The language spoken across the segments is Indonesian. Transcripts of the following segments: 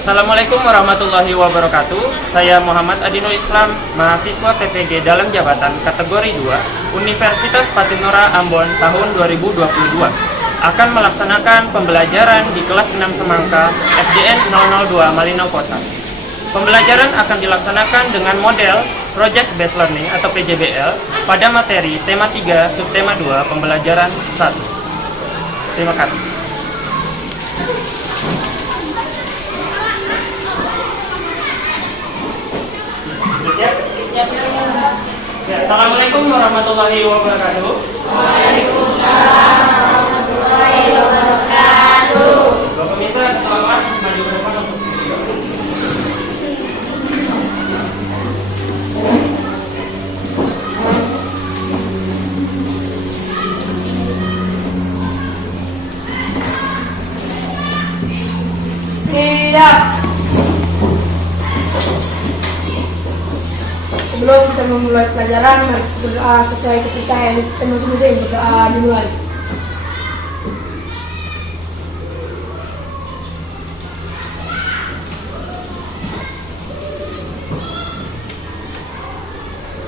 Assalamualaikum warahmatullahi wabarakatuh. Saya Muhammad Adinul Islam, mahasiswa PPG dalam jabatan kategori 2 Universitas Patimura Ambon tahun 2022. Akan melaksanakan pembelajaran di kelas 6 Semangka SDN 002 Malinau Kota. Pembelajaran akan dilaksanakan dengan model Project Based Learning atau PJBL pada materi tema 3 subtema 2 pembelajaran 1. Terima kasih. Siap? Assalamualaikum warahmatullahi wabarakatuh. Waalaikumsalam warahmatullahi wabarakatuh. Bapak minta ketua kelas maju ke depan untuk video. Siap. Sebelum kita memulai pelajaran, mari kita berdoa sesuai kepercayaan kita masing-masing. Berdoa dimulai.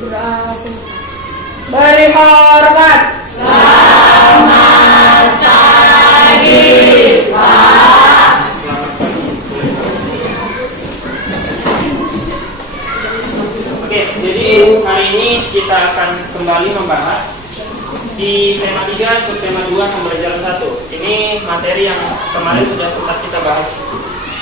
Berdoa masing-masing. Beri hormat. Selamat pagi, Pak. Oke, jadi hari ini kita akan kembali membahas di tema 3 subtema 2 pembelajaran 1. Ini materi yang kemarin sudah sempat kita bahas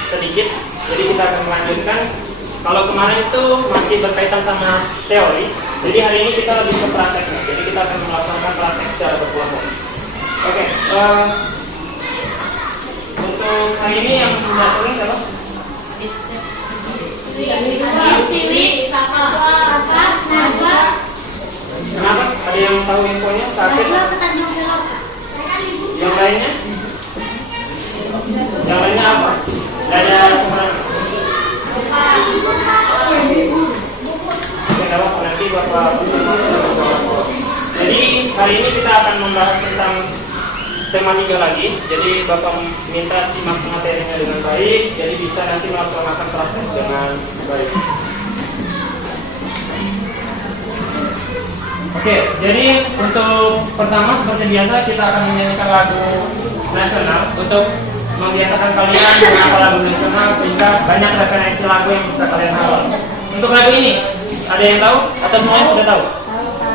sedikit, jadi kita akan melanjutkan. Kalau kemarin itu masih berkaitan sama teori, jadi hari ini kita lebih ke prakteknya. Jadi kita akan melaksanakan praktek secara berkelompok. Oke, untuk hari ini yang mengaturnya siapa? Tiwi, Safa, Najwa. Kenapa? Ada yang tahu infonya? Sakit? Yang lainnya? Yang lainnya apa? Ada kemana? Oke, nanti Bapak. Jadi hari ini kita akan membahas tentang tema 3 lagi. Jadi Bapak minta simak materinya dengan baik, jadi bisa nanti melaksanakan praktek dengan baik. Oke, jadi untuk pertama seperti biasa kita akan menyanyikan lagu nasional untuk membiasakan kalian menghafal lagu nasional sehingga banyak referensi lagu yang bisa kalian hafal. Untuk lagu ini, ada yang tahu atau semuanya sudah tahu?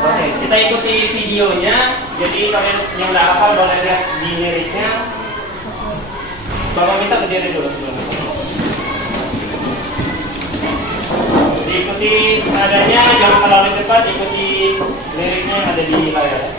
Oke, kita ikuti videonya. Jadi kalian yang udah hafal boleh lihat di liriknya. Bapak minta berdiri dulu sebelumnya. Ikuti nadanya, jangan terlalu cepat. Ikuti liriknya yang ada di layar.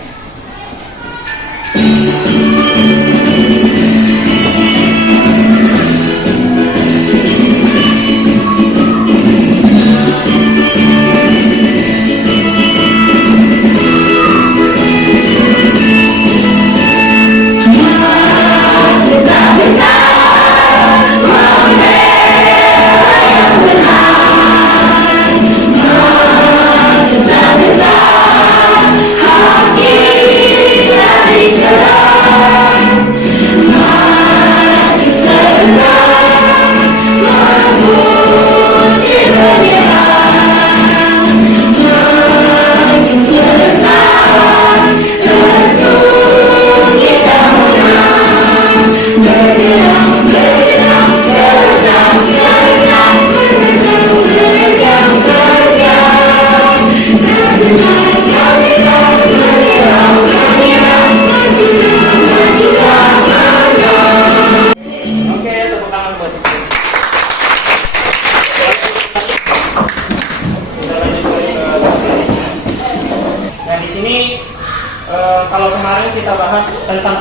Kalau kemarin kita bahas tentang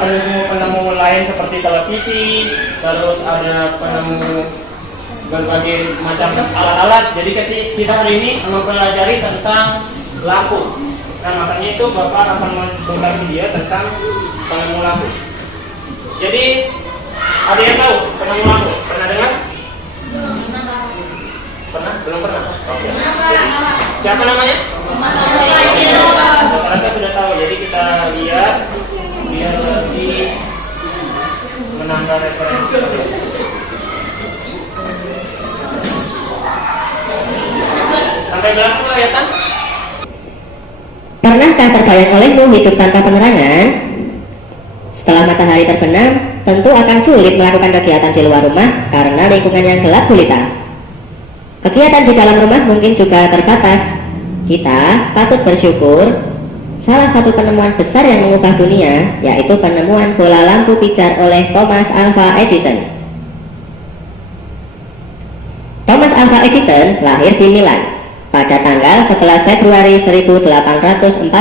penemu lain seperti televisi, terus ada penemu berbagai macam alat-alat. Jadi kita hari ini mempelajari tentang lampu. Nah, makanya itu Bapak akan membongkar video tentang penemu lampu. Jadi ada yang tahu penemu lampu? Pernah dengar? Pernah? Belum pernah? Oke. Siapa namanya? Masyarakat sudah tahu, jadi kita lihat biar lebih menambah referensi. Apakah terbayang olehmu hidup tanpa penerangan? Setelah matahari terbenam, tentu akan sulit melakukan kegiatan di luar rumah karena lingkungan yang gelap gulita. Kegiatan di dalam rumah mungkin juga terbatas. Kita patut bersyukur salah satu penemuan besar yang mengubah dunia, yaitu penemuan bola lampu pijar oleh Thomas Alva Edison. Thomas Alva Edison lahir di Milan pada tanggal 11 Februari 1847.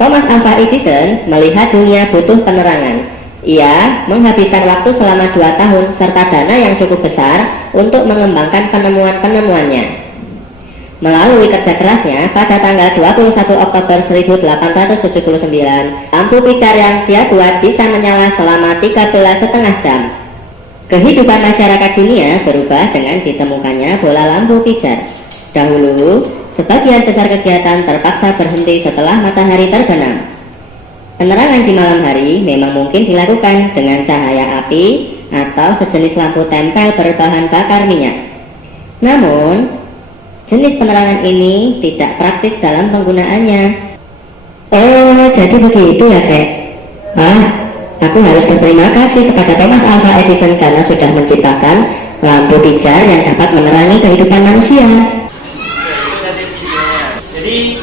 Thomas Alva Edison melihat dunia butuh penerangan. Ia menghabiskan waktu selama 2 tahun serta dana yang cukup besar untuk mengembangkan penemuan-penemuannya. Melalui kerja kerasnya, pada tanggal 21 Oktober 1879, lampu pijar yang dia buat bisa menyala selama 13,5 jam. Kehidupan masyarakat dunia berubah dengan ditemukannya bola lampu pijar. Dahulu, sebagian besar kegiatan terpaksa berhenti setelah matahari terbenam. Penerangan di malam hari memang mungkin dilakukan dengan cahaya api atau sejenis lampu tempel berbahan bakar minyak. Namun, jenis penerangan ini tidak praktis dalam penggunaannya. Oh, jadi begitu ya, Kek? Aku harus berterima kasih kepada Thomas Alva Edison karena sudah menciptakan lampu pijar yang dapat menerangi kehidupan manusia. Itu tadi videonya. Jadi,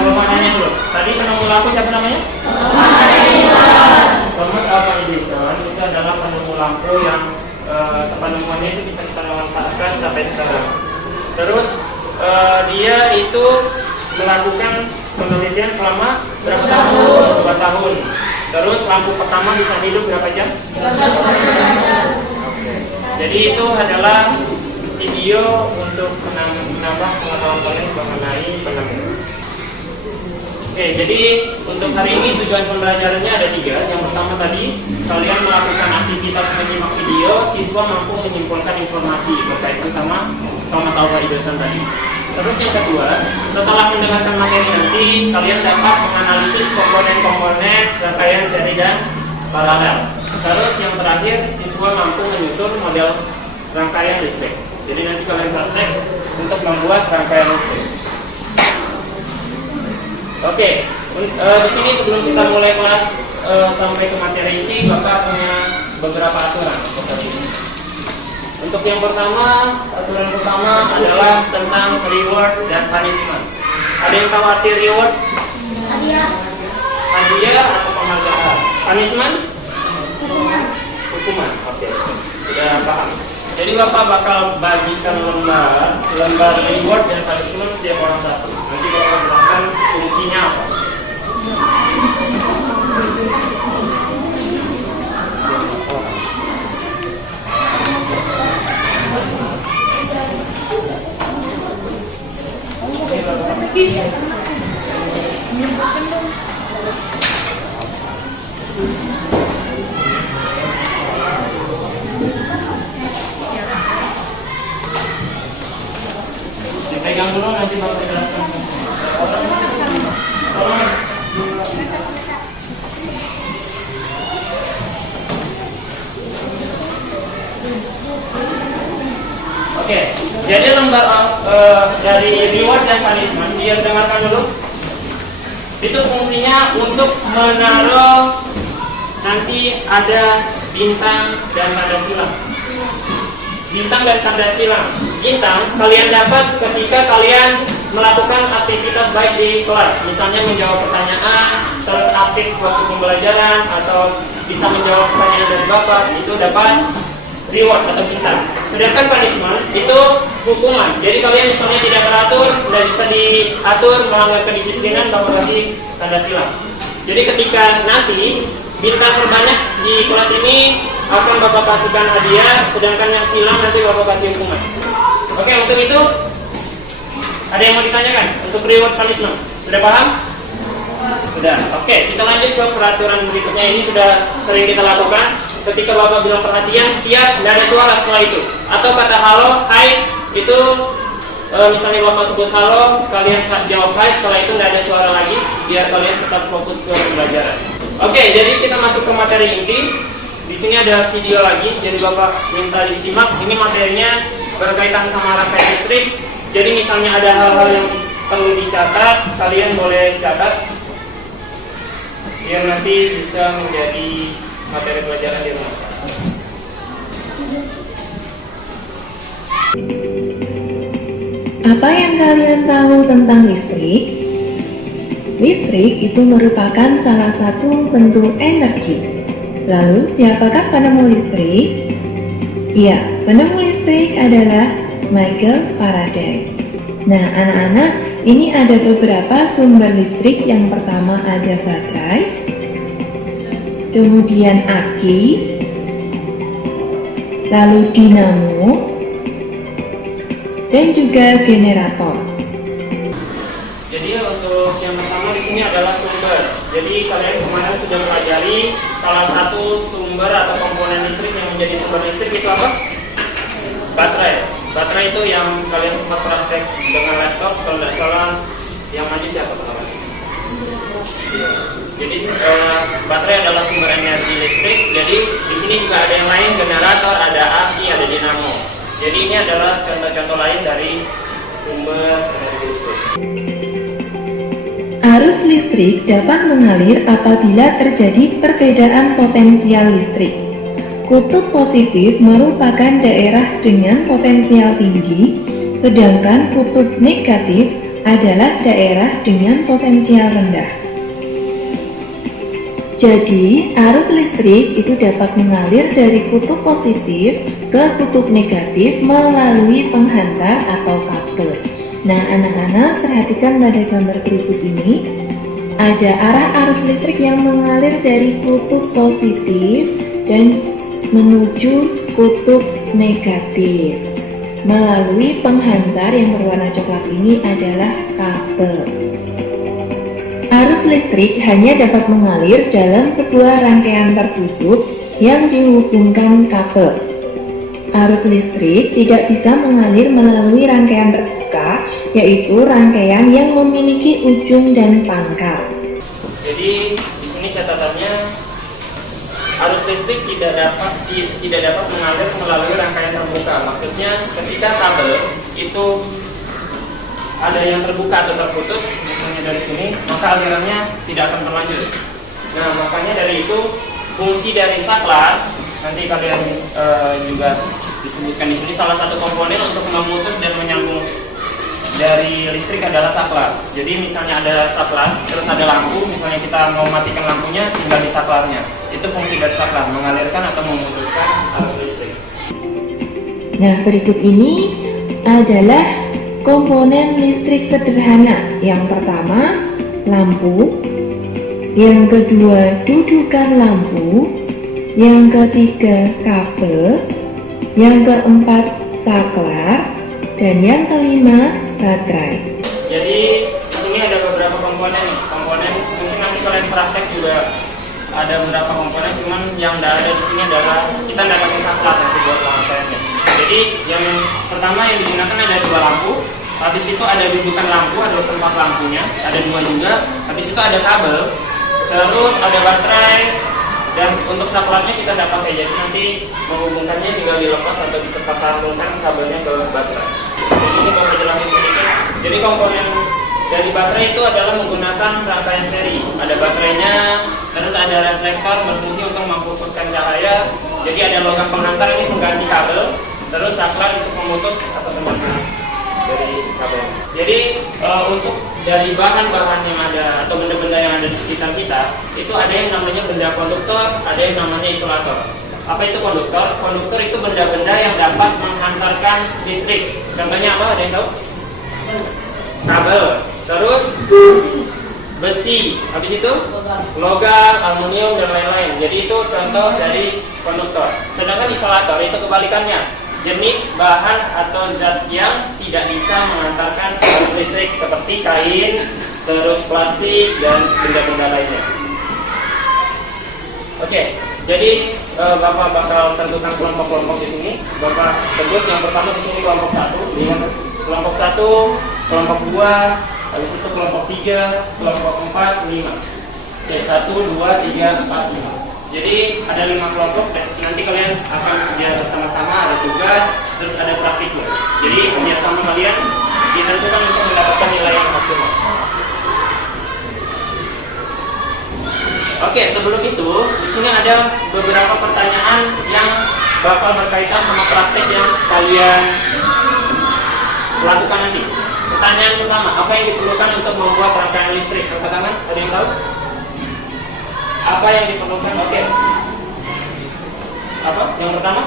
Bapak nanya dulu. Tadi penemu lampu siapa namanya? Thomas Alva Edison itu adalah penemu lampu yang penemuannya itu bisa kita manfaatkan sampai sekarang. Terus dia itu melakukan penelitian selama berapa tahun? 2 tahun. Terus lampu pertama bisa hidup berapa jam? 12 Jadi itu adalah video untuk menambah pengetahuan kalian mengenai penemuan. Oke, jadi untuk hari ini tujuan pembelajarannya ada 3. Yang pertama tadi, kalian melakukan aktivitas menyimak video, siswa mampu menyimpulkan informasi berkaitan sama Thomas Alva Edison tadi. Terus yang kedua, setelah mendengarkan materi nanti, kalian dapat menganalisis komponen-komponen rangkaian seri dan paralel. Terus yang terakhir, siswa mampu menyusun model rangkaian listrik. Jadi nanti kalian praktek untuk membuat rangkaian listrik. Oke, di sini sebelum kita mulai kelas sampai ke materi ini, Bapak punya beberapa aturan untuk hari ini. Untuk yang pertama, aturan pertama adalah tentang reward dan punishment. Ada yang tahu arti reward? Hadiah atau penghargaan. Punishment? Hukuman. Oke, sudah paham. Jadi Bapak bakal bagikan lembar reward dan punishment setiap orang satu. Nanti Bapak jelaskan fungsinya apa. Dipegang dulu nanti Bapak jelaskan. Oke, jadi lembar dari reward dan punishment, dia dengarkan dulu. Itu fungsinya untuk menaruh nanti ada bintang dan tanda silang. Bintang dan tanda silang. Bintang kalian dapat ketika kalian melakukan aktivitas baik di kelas, misalnya menjawab pertanyaan, terus aktif waktu pembelajaran, atau bisa menjawab pertanyaan dari Bapak, itu dapat reward atau bintang. Sedangkan punishment itu hukuman. Jadi kalian misalnya tidak teratur, tidak bisa diatur, melanggar kedisiplinan, Bapak kasih tanda silang. Jadi ketika nanti bintang terbanyak di kelas ini akan Bapak kasihkan hadiah, sedangkan yang silang nanti Bapak kasih hukuman. Oke, untuk itu ada yang mau ditanyakan untuk reward punishment? Sudah paham? Sudah. Oke, kita lanjut ke peraturan berikutnya. Ini sudah sering kita lakukan. Ketika Bapak bilang perhatian, siap, tidak ada suara setelah itu. Atau kata halo, hai, itu misalnya Bapak sebut halo, kalian jawab hai, setelah itu tidak ada suara lagi, biar kalian tetap fokus ke pembelajaran. Oke, jadi kita masuk ke materi inti. Di sini ada video lagi, jadi Bapak minta disimak. Ini materinya berkaitan sama rangkaian listrik. Jadi misalnya ada hal-hal yang perlu dicatat, kalian boleh catat yang nanti bisa menjadi materi pelajaran di rumah. Apa yang kalian tahu tentang listrik? Listrik itu merupakan salah satu bentuk energi. Lalu, siapakah penemu listrik? Ya, penemu listrik adalah Michael Faraday. Nah, anak-anak, ini ada beberapa sumber listrik. Yang pertama ada baterai, kemudian aki, lalu dinamo, dan juga generator. Jadi untuk yang pertama di sini adalah sumber. Jadi kalian kemarin sudah pelajari salah satu sumber atau komponen listrik yang menjadi sumber listrik itu apa? Baterai. Baterai itu yang kalian sempat praktek dengan laptop, kalau tidak salah yang maju siapa teman-teman? Jadi baterai adalah sumber energi listrik. Jadi di sini juga ada yang lain, generator, ada aki, ada dinamo. Jadi ini adalah contoh-contoh lain dari sumber energi listrik. Arus listrik dapat mengalir apabila terjadi perbedaan potensial listrik. Kutub positif merupakan daerah dengan potensial tinggi, sedangkan kutub negatif adalah daerah dengan potensial rendah. Jadi, arus listrik itu dapat mengalir dari kutub positif ke kutub negatif melalui penghantar atau kabel. Nah, anak-anak, perhatikan pada gambar berikut ini. Ada arah arus listrik yang mengalir dari kutub positif dan menuju kutub negatif. Melalui penghantar yang berwarna coklat ini adalah kabel. Arus listrik hanya dapat mengalir dalam sebuah rangkaian tertutup yang dihubungkan kabel. Arus listrik tidak bisa mengalir melalui rangkaian terbuka, yaitu rangkaian yang memiliki ujung dan pangkal. Jadi di sini catatannya arus listrik tidak dapat mengalir melalui rangkaian terbuka. Maksudnya ketika kabel itu ada yang terbuka atau terputus, misalnya dari sini, maka alirannya tidak akan berlanjut. Nah, makanya dari itu fungsi dari saklar nanti kalian juga disebutkan di sini salah satu komponen untuk memutus dan menyambung dari listrik adalah saklar. Jadi misalnya ada saklar, terus ada lampu, misalnya kita mau matikan lampunya, tinggal di saklarnya. Itu fungsi dari saklar, mengalirkan atau memutuskan arus listrik. Nah, berikut ini adalah komponen listrik sederhana. Yang pertama, lampu. Yang kedua, dudukan lampu. Yang ketiga, kabel. Yang keempat, saklar. Dan yang kelima, baterai. Jadi di sini ada beberapa komponen mungkin nanti kalian praktek juga ada beberapa komponen, cuman yang tidak ada di sini adalah kita tidak pakai saklar nanti buat pengasayannya. Jadi yang pertama yang digunakan ada dua lampu, habis itu ada dudukan lampu, ada tempat lampunya, ada dua juga, habis itu ada kabel, terus ada baterai, dan untuk saklarnya kita tidak pakai, jadi nanti menghubungkannya tinggal dilepas atau disambungkan kabelnya ke baterai. Jadi ini mau jelasin sedikit. Jadi komponen dari baterai itu adalah menggunakan rangkaian seri. Ada baterainya, terus ada reflektor berfungsi untuk memfokuskan cahaya. Jadi ada logam penghantar ini pengganti kabel. Terus saklar itu pemutus atau penyambung dari kabel. Jadi untuk dari bahan-bahan yang ada atau benda-benda yang ada di sekitar kita, itu ada yang namanya benda konduktor, ada yang namanya isolator. Apa itu konduktor? Konduktor itu benda-benda yang dapat menghantarkan listrik. Contohnya apa? Ada yang tahu? Kabel, terus besi, habis itu logam, aluminium, dan lain-lain. Jadi itu contoh dari konduktor. Sedangkan isolator itu kebalikannya, jenis bahan atau zat yang tidak bisa mengantarkan arus listrik seperti kain, terus plastik, dan benda-benda lainnya. Oke, jadi Bapak bakal tentukan kelompok-kelompok di sini. Bapak sebut yang pertama di sini kelompok 1, kelompok 1, kelompok 2, habis itu kelompok 3, kelompok 4, 5. Oke, 1, 2, 3, 4, 5. Jadi ada 5 kelompok dan nanti kalian akan kerja bersama-sama, ada tugas, terus ada praktiknya. Jadi kerjasama kalian ditentukan untuk mendapatkan nilai yang maksimal. Oke, sebelum itu di sini ada beberapa pertanyaan yang bakal berkaitan sama praktek yang kalian lakukan nanti. Pertanyaan pertama, apa yang diperlukan untuk membuat rangkaian listrik? Angkat tangan, ada yang tahu? Apa yang diperlukan? Oke. Apa? Yang pertama?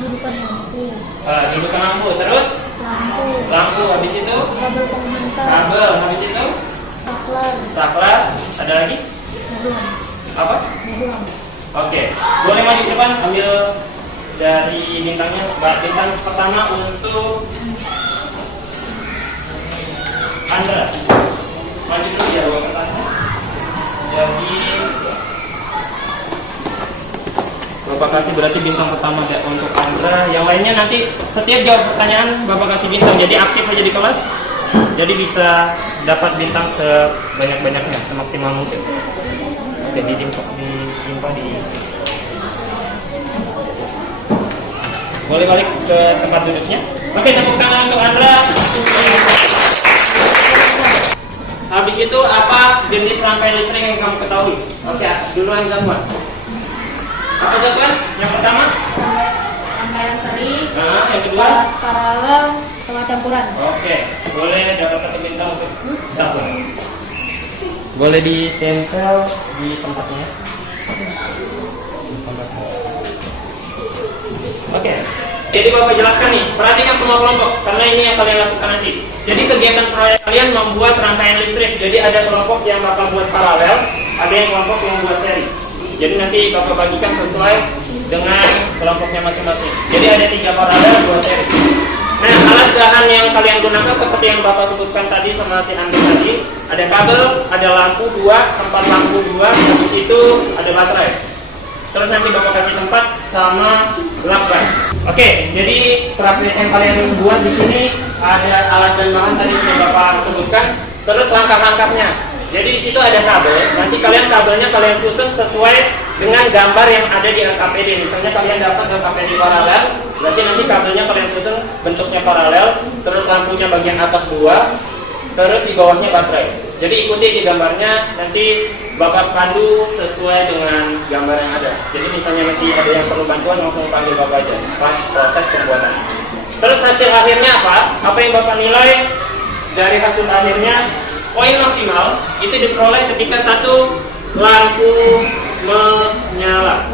Dudukan lampu. Dudukan lampu. Terus? Lampu. Lampu. Habis itu? Kabel penghantar. Kabel. Habis itu? Saklar. Saklar. Ada lagi? Maduan. Apa? Maduan. Oke. Boleh maju depan ambil dari bintangnya. Bintang pertama untuk Andra. Maju dulu ya bawa kertasnya. Jadi Bapak kasih berarti bintang pertama untuk Andra. Yang lainnya nanti setiap jawab pertanyaan Bapak kasih bintang. Jadi aktif aja di kelas. Jadi bisa dapat bintang sebanyak-banyaknya, semaksimal mungkin. Oke, ditimpa di. Boleh balik ke tempat duduknya. Oke, tepuk tangan untuk Andra. Habis itu apa jenis rangkaian listrik yang kamu ketahui? Oke, duluan Zafwan. Apa Zafwan? Yang pertama? Rangkaian seri. Nah, yang kedua? Alat paralel sama campuran. Oke, boleh dapat satu bintang untuk Zafwan. Boleh ditempel di tempatnya. Oke. Jadi Bapak jelaskan nih, perhatikan semua kelompok karena ini yang kalian lakukan nanti. Jadi kegiatan proyek kalian membuat rangkaian listrik. Jadi ada kelompok yang bakal buat paralel, ada yang kelompok yang buat seri. Jadi nanti Bapak bagikan sesuai dengan kelompoknya masing-masing. Jadi ada 3 paralel, 2 seri. Nah, alat bahan yang kalian gunakan seperti yang Bapak sebutkan tadi sama si Andi tadi, ada kabel, ada lampu 2, tempat lampu 2, habis itu ada baterai. Terus nanti Bapak kasih tempat sama lakban. Oke, jadi praktek yang kalian buat di sini ada alat dan bahan tadi yang Bapak sebutkan. Terus langkah-langkahnya. Jadi di situ ada kabel. Nanti kabelnya kalian susun sesuai dengan gambar yang ada di LKPD. Misalnya kalian dapat LKPD paralel, berarti nanti kabelnya kalian susun bentuknya paralel. Terus lampunya bagian atas 2, terus di bawahnya baterai. Jadi ikuti di gambarnya, nanti Bapak pandu sesuai dengan gambar yang ada. Jadi misalnya nanti ada yang perlu bantuan, langsung panggil Bapak aja pas proses pembuatan. Terus hasil akhirnya apa? Apa yang Bapak nilai dari hasil akhirnya? Poin maksimal itu diperoleh ketika satu lampu menyala.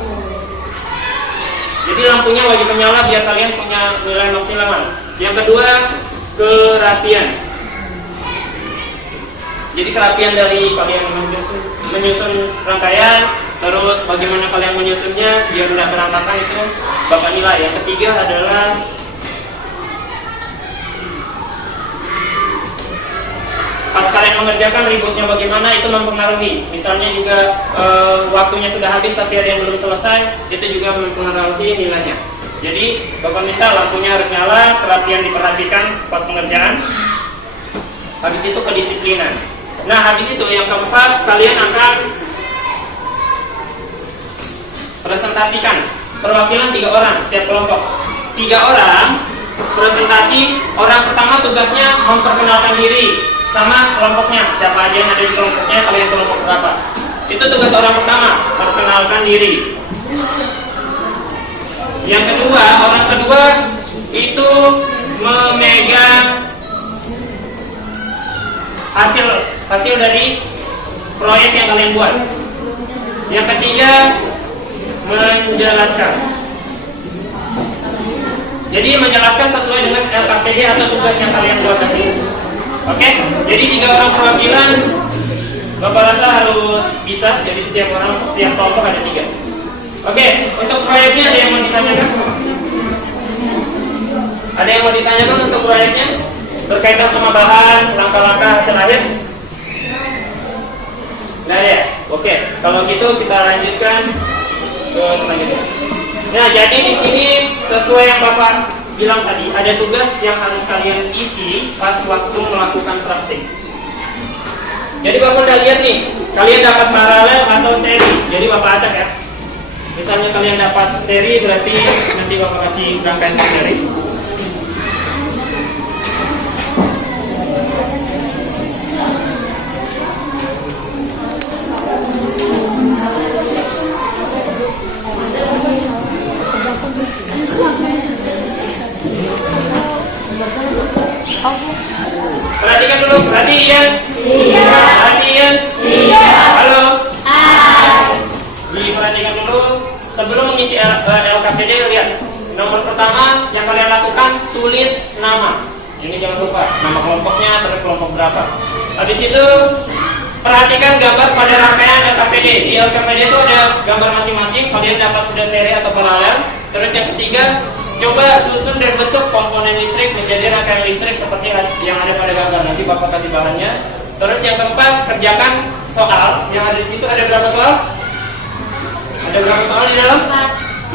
Jadi lampunya wajib menyala biar kalian punya nilai maksimal. Yang kedua, kerapian. Jadi kerapian dari kalian menyusun rangkaian, terus bagaimana kalian menyusunnya biar tidak berantakan itu Bapak nilai. Yang ketiga adalah pas kalian mengerjakan ributnya bagaimana itu mempengaruhi. Misalnya juga waktunya sudah habis tapi ada yang belum selesai, itu juga mempengaruhi nilainya. Jadi Bapak minta lampunya harus nyala, kerapian diperhatikan pas pengerjaan. Habis itu kedisiplinan. Nah, habis itu yang keempat, kalian akan presentasikan perwakilan 3 orang setiap kelompok. 3 orang presentasi. Orang pertama tugasnya memperkenalkan diri sama kelompoknya. Siapa aja yang ada di kelompoknya, kalian kelompok berapa. Itu tugas orang pertama, perkenalkan diri. Yang kedua, orang kedua itu memegang hasil dari proyek yang kalian buat. Yang ketiga, menjelaskan. Jadi menjelaskan sesuai dengan LKPD atau tugas yang kalian buat tadi. Oke, jadi 3 orang perwakilan Bapak rasa harus bisa. Jadi setiap kelompok ada 3. Oke, untuk proyeknya ada yang mau ditanyakan? Ada yang mau ditanyakan untuk proyeknya? Berkaitan sama bahan, langkah-langkah hasil akhir? Nah ya, oke. Kalau gitu kita lanjutkan ke selanjutnya. Nah, jadi di sini sesuai yang Bapak bilang tadi, ada tugas yang harus kalian isi pas waktu melakukan praktik. Jadi Bapak udah lihat nih, kalian dapat paralel atau seri. Jadi Bapak acak ya. Misalnya kalian dapat seri, berarti nanti Bapak kasih rangkaian seri. Perhatikan dulu, perhatian. Iya. Perhatian. Iya. Halo. Diperhatikan dulu sebelum mengisi LKPD. Lihat nomor pertama yang kalian lakukan, tulis nama. Ini jangan lupa nama kelompoknya, terus kelompok berapa. Habis itu perhatikan gambar pada rangkaian LKPD. Di LKPD itu ada gambar masing-masing. Kalian dapat sudah seri atau paralel. Terus yang ketiga, coba susun dan bentuk komponen listrik menjadi rangkaian listrik seperti yang ada pada gambar. Nanti Bapak kasih bahannya. Terus yang keempat, kerjakan soal. Yang ada di situ ada berapa soal? Ada berapa soal di dalam?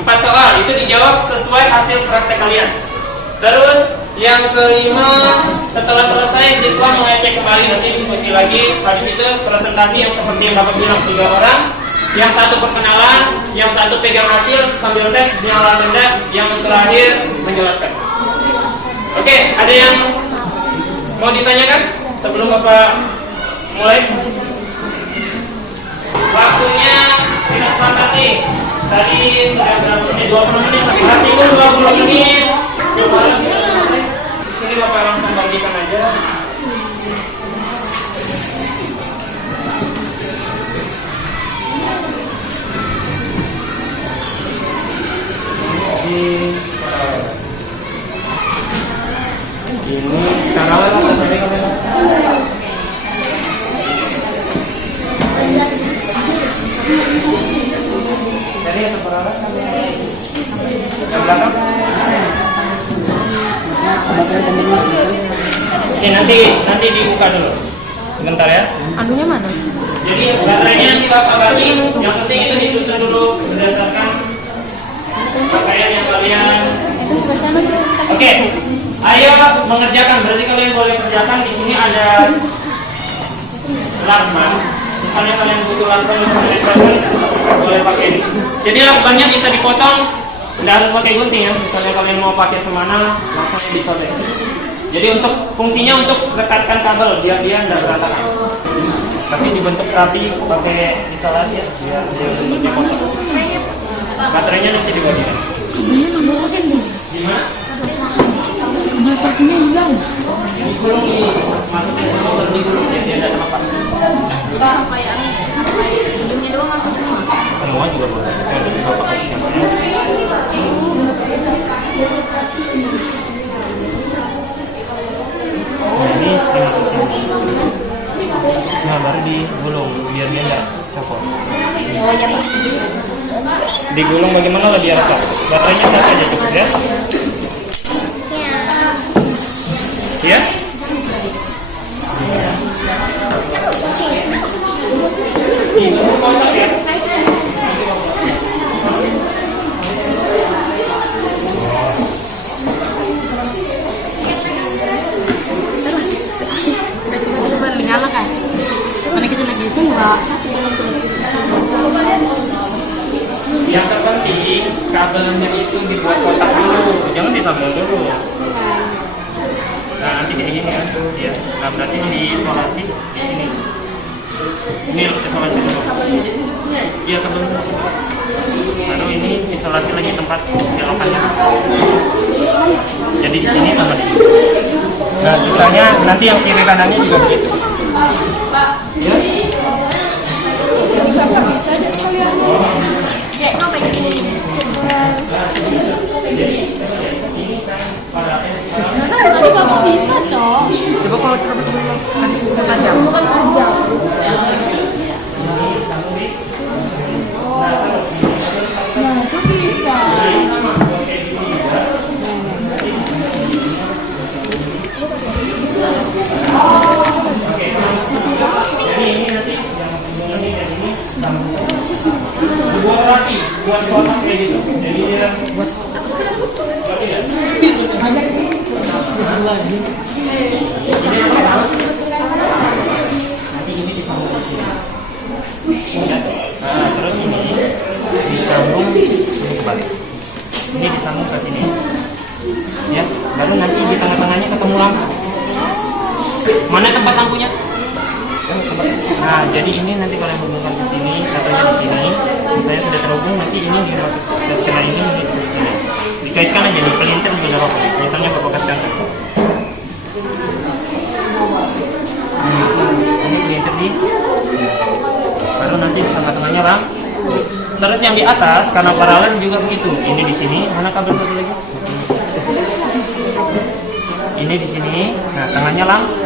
4 soal. Itu dijawab sesuai hasil praktek kalian. Terus yang kelima, setelah selesai siswa mengecek kembali, nanti diskusi lagi. Habis itu presentasi yang seperti yang Bapak bilang 3 orang. Yang satu perkenalan, yang satu pegang hasil sambil tes nyala tanda, yang terakhir menjelaskan. Oke, ada yang mau ditanyakan sebelum Bapak mulai? Waktunya kita sepakati. Tadi sudah berapa menit? 20 menit. Artikel 20 menit. Di sini Bapak langsung bagikan aja. Ini paralel apa tadi kamera? Seri atau paralel? Yang belakang? Oke, nanti dibuka dulu. Sebentar ya. Anunya mana? Jadi baterainya nanti Bapak bagi. Yang penting itu disusun dulu berdasarkan pakaian yang kalian. Oke, ayo mengerjakan. Berarti kalian boleh kerjakan. Di sini ada lakban. Misalnya kalian butuh lakban untuk boleh pakai ini. Jadi lakbannya bisa dipotong, tidak harus pakai gunting ya. Misalnya kalian mau pakai semana, langsung disobek. Jadi untuk fungsinya untuk rekatkan kabel biar dia tidak berantakan. Tapi dibentuk rapi pakai isolasi ya, biar dia bentuknya kotor. Baterainya nanti dibagikan. Di mana? Masaknya hilang. Digulung di masuknya semua baru digulung ya, dia ada apa? Jadi sampai ujungnya doang aku semua. Semua juga boleh. Jadi Bapak kasih contohnya. Nah, ini dimasukin. Nah, baru digulung biar dia nggak copot. Oh iya Pak. Digulung bagaimana lebih rapat? Baterainya berapa aja cukup ya? Ya? Digulung kotak ya? Baru nyala kan? Mana kita lagi itu enggak satu. Yang terpenting kabelnya itu dibuat kotak dulu, jangan disambung dulu. Nah nanti kayak gini kan, ya. Nah berarti diisolasi di sini. Ini harus isolasi dulu. Iya kabelnya. Lalu ini isolasi lagi tempat belokannya. Jadi di sini sama di sini. Nah sisanya nanti yang kiri kanannya juga begitu. Ya. Bisa aja sekalian. Ya, apa ini? Nah, tadi Bapak bisa, Cok. Coba kalau terus tajam. Bukan panjang. Nah, itu bisa. Buat roti, buat kotak kayak gitu. Jadi dia buat roti ya. Lagi. Ini yang pertama. Nanti ini disambung di sini. Ya. Nah, terus ini disambung balik. Ini disambung ke sini. Ya, baru nanti di tengah-tengahnya ketemu lampu. Mana tempat lampunya? Nah, jadi ini nanti kalian hubungkan di sini, satunya di sini. Misalnya sudah terhubung, nanti ini dimasuk ke setelah ini. Kaitkan aja nih, pelintir juga gak apa-apa. Misalnya bapak kaitkan. Ini pelintir di, baru nanti di tengah-tengahnya bang. Terus yang di atas karena paralel juga begitu. Ini di sini, mana kabel satu lagi? Ini di sini, nah tengahnya lampu.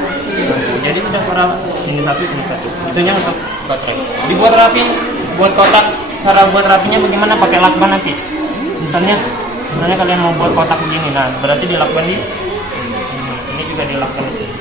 Jadi sudah paralel. Ini satu, sini satu. Itunya untuk baterai. Dibuat rapi, buat kotak. Cara buat rapinya bagaimana? Pakai lakban nanti. Misalnya kalian mau buat kotak begini, nah berarti dilakban di ini juga dilakban di sini.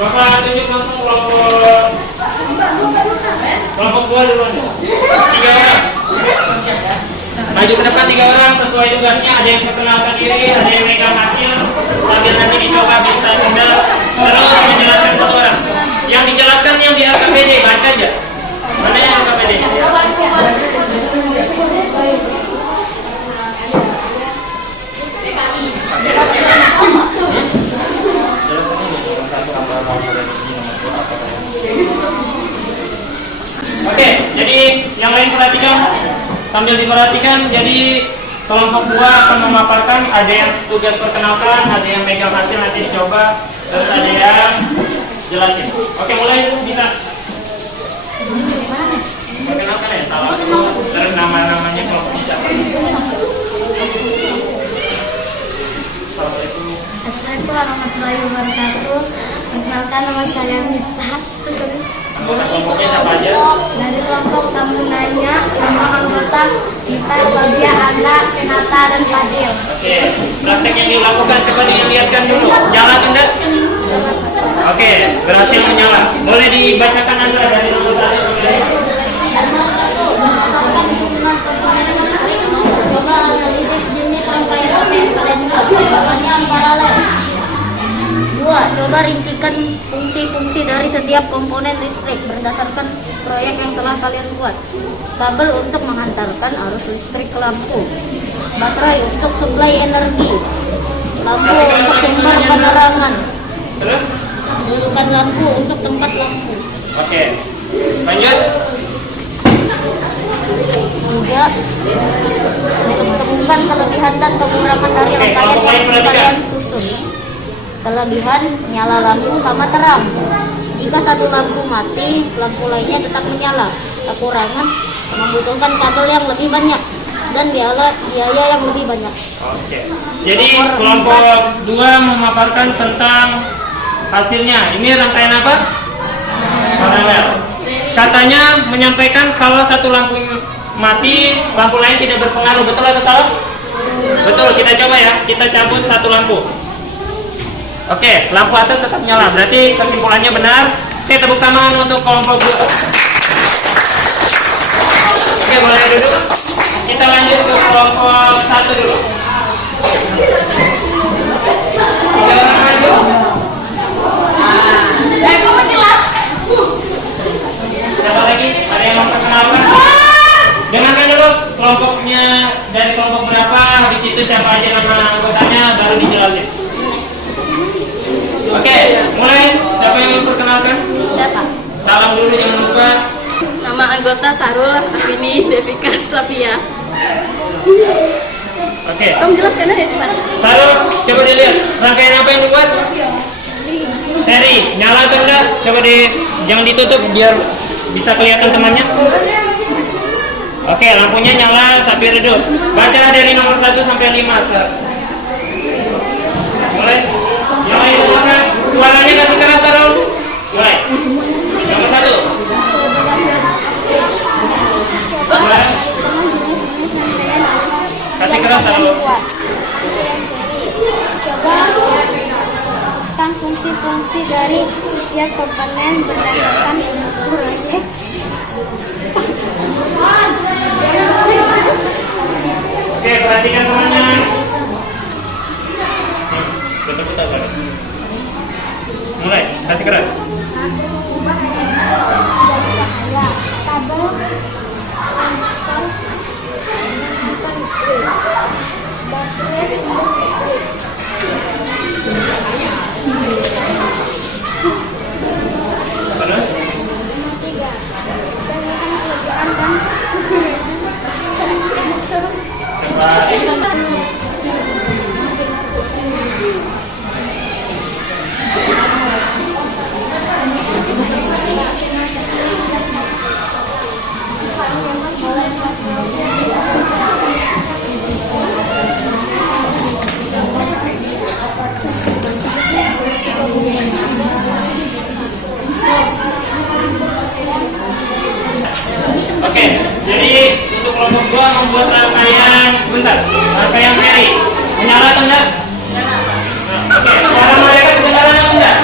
Bapak tunjuk langsung kelompok dua dulu. 3 orang. Maju ke depan 3 orang sesuai tugasnya. Ada yang perkenalkan diri, ada yang megang hasil. Sambil nanti dicoba bisa tinggal terus menjelaskan 1 orang. Yang dijelaskan yang di LKPD baca aja. Mana yang LKPD? Oke, jadi yang lain perhatikan, sambil diperhatikan. Jadi kelompok 2 akan memaparkan, ada yang tugas perkenalkan, ada yang megang hasil nanti dicoba, terus ada yang jelasin. Oke, mulai kita perkenalkan ya, salah dulu, terus nama-namanya kelompok siapa. Assalamualaikum. Assalamualaikum warahmatullahi wabarakatuh. Perkenalkan, nama saya Miftah. Anggota kelompoknya siapa aja? Dari kelompok kamu nanya, nama anggota kita Claudia, Anda, Renata, dan Fadil. Oke, praktek yang dilakukan coba dilihatkan dulu. Jalan Anda? Oke, berhasil menyala. Boleh dibacakan Anda dari nomor 1 sampai 5. Menetapkan hubungan komponen listrik. Coba analisis jenis rangkaian kalian buat. Jawabannya paralel. 2. Coba rincikan fungsi-fungsi dari setiap komponen listrik berdasarkan proyek yang telah kalian buat. Kabel untuk mengantarkan arus listrik ke lampu. Baterai untuk suplai energi. Lampu untuk sumber penerangan. Terus? Dudukan lampu untuk tempat lampu. Oke, lanjut. 3. Temukan kelebihan dan kekurangan dari rangkaian yang kalian susun. Kelebihan, nyala lampu sama terang. Jika satu lampu mati, lampu lainnya tetap menyala. Kekurangan, membutuhkan kabel yang lebih banyak dan biaya yang lebih banyak. Oke. Jadi kelompok 2 memaparkan tentang hasilnya. Ini rangkaian apa? Paralel. Katanya menyampaikan kalau satu lampu mati, lampu lain tidak berpengaruh. Betul atau salah? Betul, kita coba ya. Kita cabut satu lampu. Oke, lampu atas tetap nyala. Berarti kesimpulannya benar. Oke, tepuk tangan untuk kelompok 2. Oke, boleh duduk. Kita lanjut ke kelompok 1 dulu. Tiga orang maju. Siapa lagi? Ada yang mau perkenalkan? Dengarkan dulu kelompoknya, dari kelompok berapa, habis itu siapa aja nama anggotanya, baru dijelasin. Oke, mulai. Siapa yang mau perkenalkan? Siapa? Salam dulu, jangan lupa. Nama anggota Sarul Afini Devika Safia. Oke, Kamu jelaskan aja Pak. Sarul, coba dilihat rangkaian apa yang dibuat. Seri, nyala atau enggak? Coba jangan ditutup biar bisa kelihatan temannya. Oke, lampunya nyala tapi redup. Baca dari nomor 1 sampai 5. Mulai. Yang lain dengarkan. Suaranya kasih keras, Sarul. Mulai. Nomor 1. Mulai. Kasih keras, Sarul. Coba jelaskan fungsi-fungsi dari setiap komponen berdasarkan proyek. Oke, perhatikan temannya. Betul-betul, Sarul. Mulai, kasih keras. Kabel Terus? Oke, jadi untuk kelompok 2 membuat rangkaian rangkaian seri. Menyala atau enggak? Oke, cara mereka kebenaran atau enggak?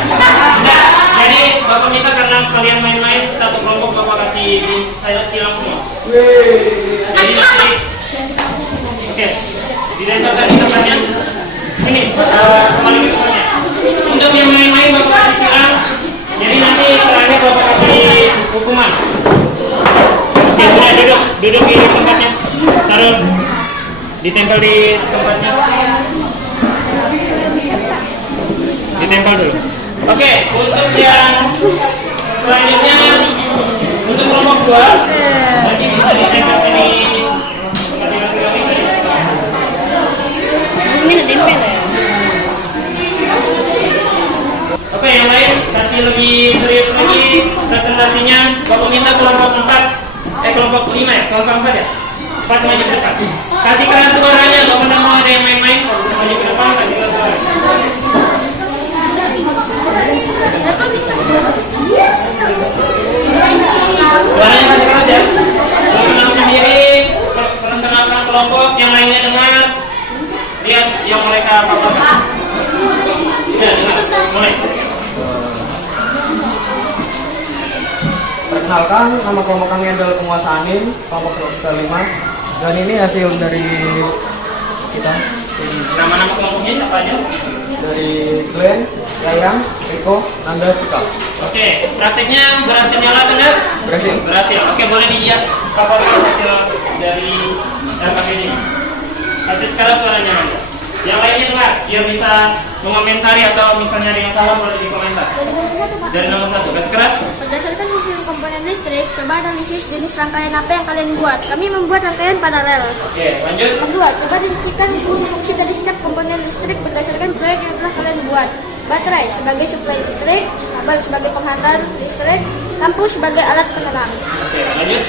Enggak. Jadi Bapak minta karena kalian main-main satu kelompok, Bapak kasih saya silang semua. Jadi nanti, oke, ditempelkan di tempatnya. Ini kembali ke tempatnya. Untuk yang main-main Bapak kasih silang. Jadi nanti terakhir Bapak kasih hukuman. Oke, sudah duduk di tempatnya. Taruh, ditempel di tempatnya. Ditempel dulu. Oke, untuk yang selanjutnya, untuk kelompok 2, nanti bisa ditempel di tempat yang masing-masing. Ini ditempel ya. Oke, yang lain kasih lebih serius lagi presentasinya. Bapak minta kelompok 4. Kelompok 5 ya? Kelompok 4 ya? 4 maju ke depan. Kasih keras suaranya, Bapak tidak mau ada yang main-main. Maju ke depan, kasih keras suara. Suaranya kasih keras ya. Perkenalkan diri, perkenalkan kelompok, yang lainnya dengar. Lihat yang mereka paparkan. Sudah dengar, mulai. Perkenalkan, nama kelompok kami adalah Penguasa Angin, kelompok ke-5. Dan ini hasil dari kita. Nama-nama kelompoknya siapa aja? Dari Glenn, Yayang, Riko, Nanda, Cika. Oke, prakteknya berhasil nyala atau enggak? Berhasil. Berhasil. Oke, boleh dilihat paparan hasil dari RKP ini. Kasih sekarang suaranya Anda. Yang lainnya dengar, biar bisa mengomentari atau misalnya ada yang salah boleh dikomentar. Dari nomor 1, kasih keras. Berdasarkan sistem komponen listrik, coba analisis jenis rangkaian apa yang kalian buat. Kami membuat rangkaian paralel. Oke, lanjut. Kedua, coba rincikan fungsi-fungsi dari setiap komponen listrik berdasarkan proyek yang telah kalian buat. Baterai sebagai suplai listrik, kabel sebagai penghantar listrik, lampu sebagai alat penerang. Oke, lanjut.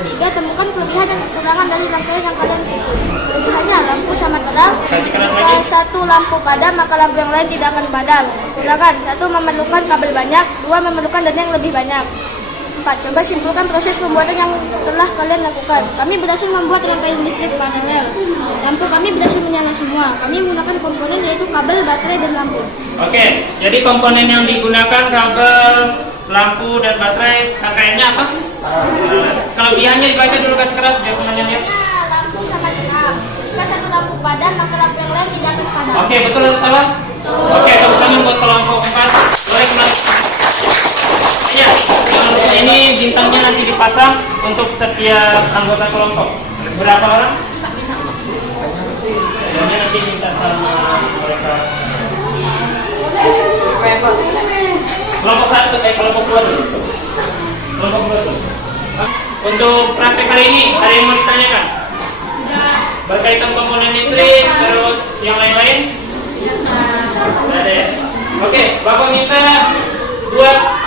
Tiga, temukan kelebihan dan kekurangan dari rangkaian yang kalian susun. Kelebihannya lampu sama terang. Kasih keras Jika lagi. satu lampu padam, maka lampu yang lain tidak akan padam. Kekurangan, 1 memerlukan kabel banyak, 2 memerlukan dana yang lebih banyak. 4. Coba simpulkan proses pembuatan yang telah kalian lakukan. Kami berhasil membuat rantai listrik paralel. Lampu kami berhasil menyala semua. Kami menggunakan komponen yaitu kabel, baterai, dan lampu. Oke, jadi komponen yang digunakan kabel, lampu, dan baterai. KKN-nya apa? Kelebihannya dibaca dulu kasih keras biar temannya lihat. Lampu sangat terang. Jika satu lampu padam, maka lampu yang lain tidak akan padam. Oke, betul atau salah? Oke, tepuk tangan buat kelompok 4. Goreng kelas. Ya, kelompok ini bintangnya nanti dipasang untuk setiap anggota kelompok. Berapa orang? Jadi nanti minta sama mereka. Kelompok 1, kelompok 2 dulu. Kelompok 2 dulu. Untuk praktek hari ini, ada yang mau ditanyakan? Berkaitan komponen listrik, terus yang lain-lain? Tidak ada ya? Oke, Bapak minta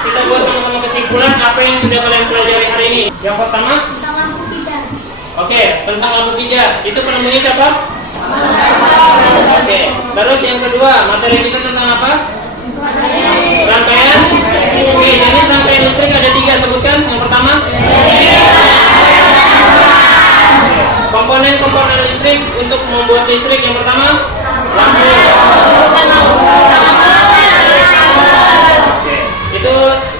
kita buat sama-sama kesimpulan apa yang sudah kalian pelajari hari ini. Yang pertama? Tentang lampu pijar. Oke, tentang lampu pijar. Itu penemunya siapa? Oke, terus yang kedua, materi kita tentang apa? Rangkaian. Oke, jadi rangkaian listrik ada 3, sebutkan. Yang pertama? Komponen listrik untuk membuat listrik yang pertama? Lampu. Oke, itu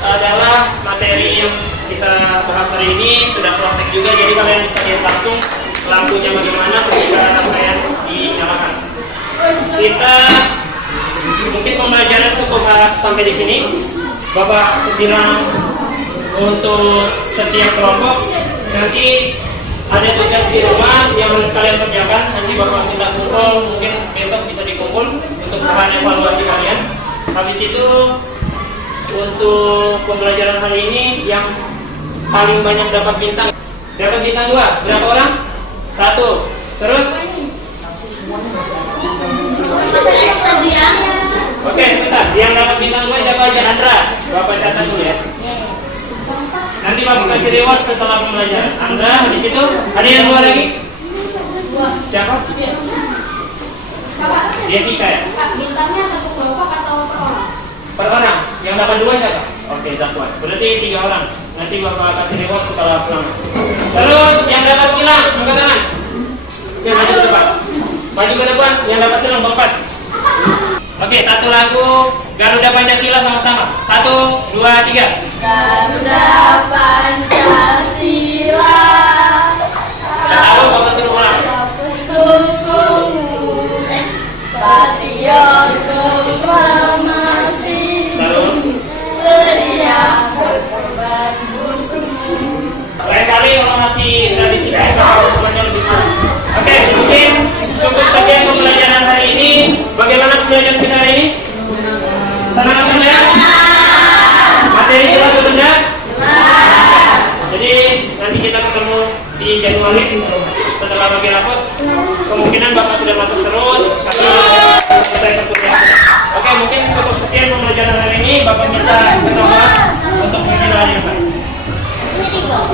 adalah materi yang kita bahas hari ini. Sudah praktek juga, jadi kalian bisa lihat langsung lampunya bagaimana ketika rangkaian dinyalakan. Kita mungkin pembelajaran cukup sampai di sini. Bapak bilang untuk setiap kelompok nanti ada tugas di rumah yang harus kalian kerjakan. Nanti Bapak minta kumpul, mungkin besok bisa dikumpul untuk bahan evaluasi kalian. Habis itu untuk pembelajaran hari ini yang paling banyak dapat bintang 2. Berapa orang? 1. Terus? Oke, bentar. Yang dapat bintang 2 siapa aja? Andra, Bapak catat dulu ya. Nanti Bapak kasih reward setelah pembelajaran. Andra, di situ ada yang 2 lagi? Siapa? Dia Tika ya? Bintangnya satu kelompok atau per orang? Per orang. Yang dapat 2 siapa? Oke, Zakwan. Berarti 3 orang. Nanti Bapak kasih reward setelah pulang. Terus yang dapat silang, angkat tangan. Oke, maju ke depan. Maju ke depan. Yang dapat silang Bapak. Oke, satu lagu Garuda Pancasila sama-sama. 1, 2, 3. Garuda Pancasila. Tahu Bapak suruh ulang. Patriot proklamasi. Terus Sedia. lain kali kalau masih tradisi kalau semuanya lebih kurang. Oke, mungkin cukup sekian pembelajaran hari ini. Bagaimana pembelajaran kita hari ini? Senang atau tidak? Materi jelas atau tidak? Jadi nanti kita ketemu di Januari setelah bagi rapot. Kemungkinan Bapak sudah masuk terus, tapi selesai perkuliahan. Oke, mungkin cukup sekian pembelajaran hari ini. Bapak minta ketemu untuk pembelajaran yang baik.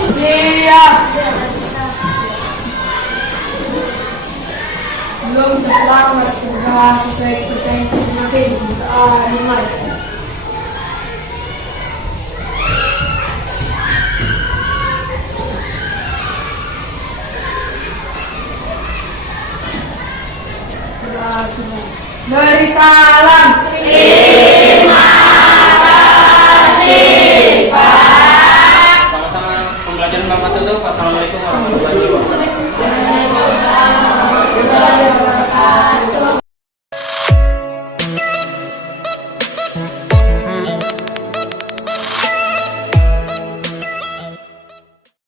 Siap. Belum terpulang bertugas sesuai kepercayaan masing-masing. Dimulai. Beri salam. Terima kasih, Pak. Sama-sama pembelajaran Bapak dulu. Assalamualaikum warahmatullahi wabarakatuh. Waalaikumsalam warahmatullahi wabarakatuh.